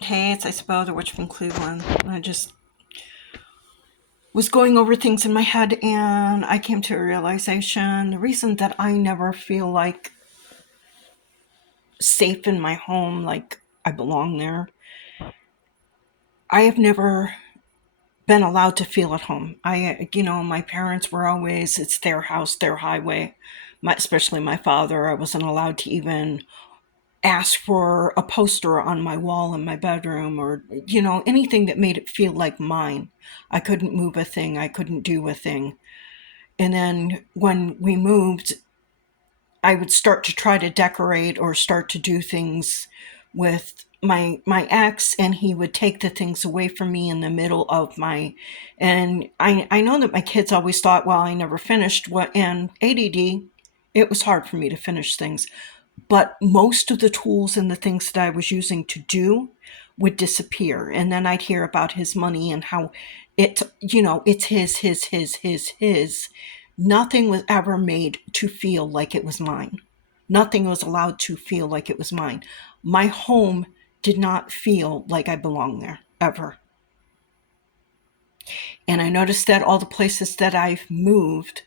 Hey, it's Isabel, the witch from Cleveland. I just was going over things in my head and I came to a realization. The reason that I never feel like safe in my home, like I belong there, I have never been allowed to feel at home. My parents were always, it's their house, their highway. Especially my father, I wasn't allowed to even ask for a poster on my wall in my bedroom or, anything that made it feel like mine. I couldn't move a thing, I couldn't do a thing. And then when we moved, I would start to try to decorate or start to do things with my ex, and he would take the things away from me in the middle of my. And I know that my kids always thought, well, I never finished what. And ADD, it was hard for me to finish things, but most of the tools and the things that I was using to do would disappear. And then I'd hear about his money and how it's his. Nothing was ever made to feel like it was mine. Nothing was allowed to feel like it was mine. My home did not feel like I belonged there ever. And I noticed that all the places that I've moved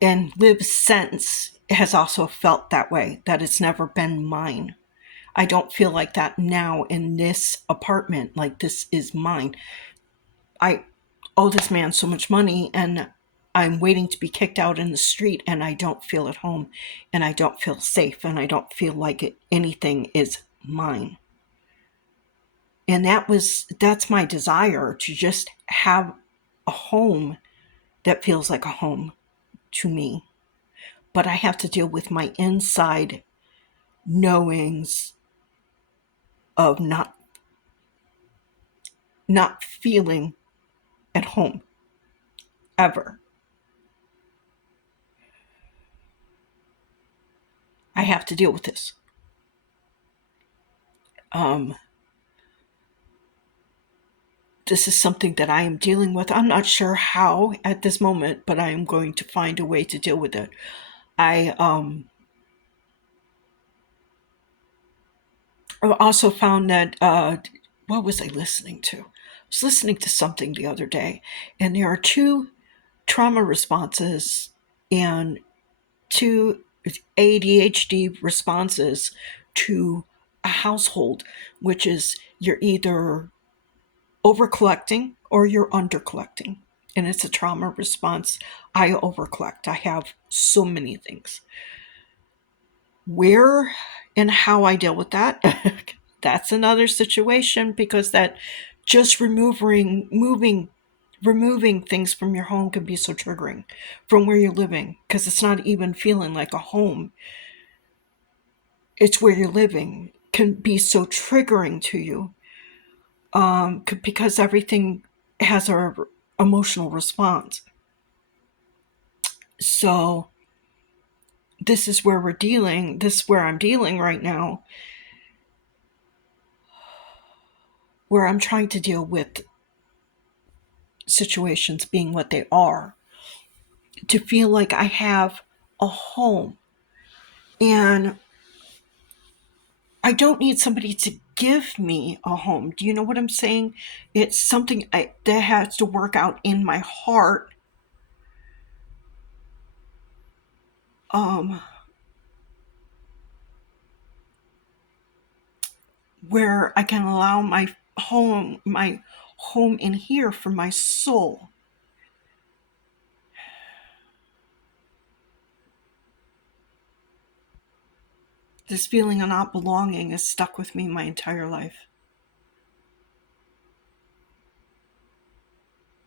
and lived since has also felt that way, that it's never been mine. I don't feel like that now in this apartment, like this is mine. I owe this man so much money and I'm waiting to be kicked out in the street and I don't feel at home and I don't feel safe and I don't feel like anything is mine. And that's my desire, to just have a home that feels like a home to me. But I have to deal with my inside knowings of not feeling at home ever. I have to deal with this. Um, this is something that I am dealing with. I'm not sure how at this moment, but I am going to find a way to deal with it. I also found that, what was I listening to? I was listening to something the other day, and there are two trauma responses and two ADHD responses to a household, which is you're either over collecting or you're under collecting. And it's a trauma response. I over collect. I have so many things. Where and how I deal with that, that's another situation, because that just removing things from your home can be so triggering from where you're living, because it's not even feeling like a home. It's where you're living can be so triggering to you, because everything has a emotional response. So this is where I'm dealing right now, where I'm trying to deal with situations being what they are, to feel like I have a home. And I don't need somebody to give me a home. Do you know what I'm saying? It's something that has to work out in my heart, um, where I can allow my home in here for my soul. This feeling of not belonging has stuck with me my entire life.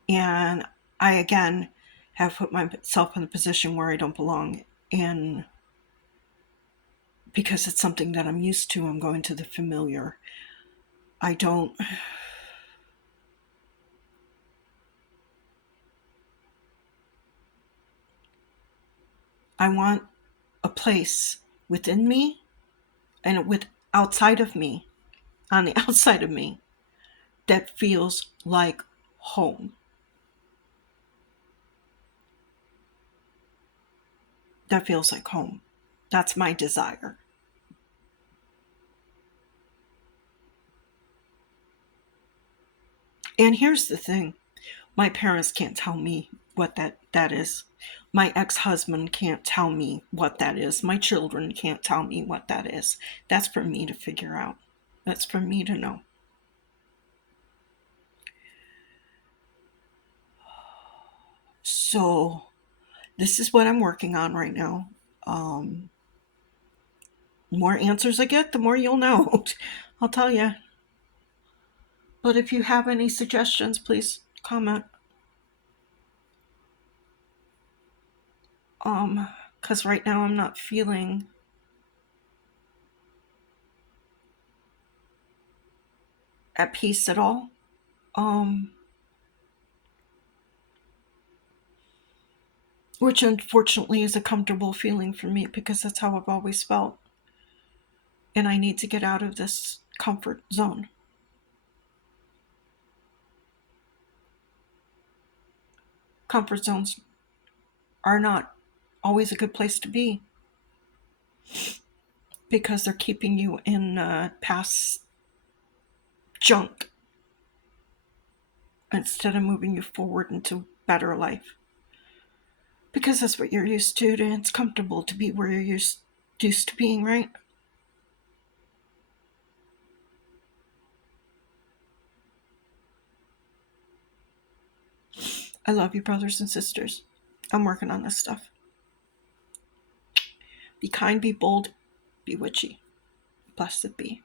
And I, again, have put myself in a position where I don't belong. And because it's something that I'm used to, I'm going to the familiar. I don't, I want a place within me and with outside of me, on the outside of me, that feels like home. That feels like home. That's my desire. And here's the thing, my parents can't tell me what that is. My ex-husband can't tell me what that is. My children can't tell me what that is. That's for me to figure out. That's for me to know. So this is what I'm working on right now. Um, more answers I get, the more you'll know. I'll tell you. But if you have any suggestions, please comment. Because right now I'm not feeling at peace at all. Um, which unfortunately is a comfortable feeling for me because that's how I've always felt. And I need to get out of this comfort zone. Comfort zones are not always a good place to be because they're keeping you in past junk instead of moving you forward into better life. Because that's what you're used to, and it's comfortable to be where you're used to being, right? I love you, brothers and sisters. I'm working on this stuff. Be kind, be bold, be witchy. Blessed be.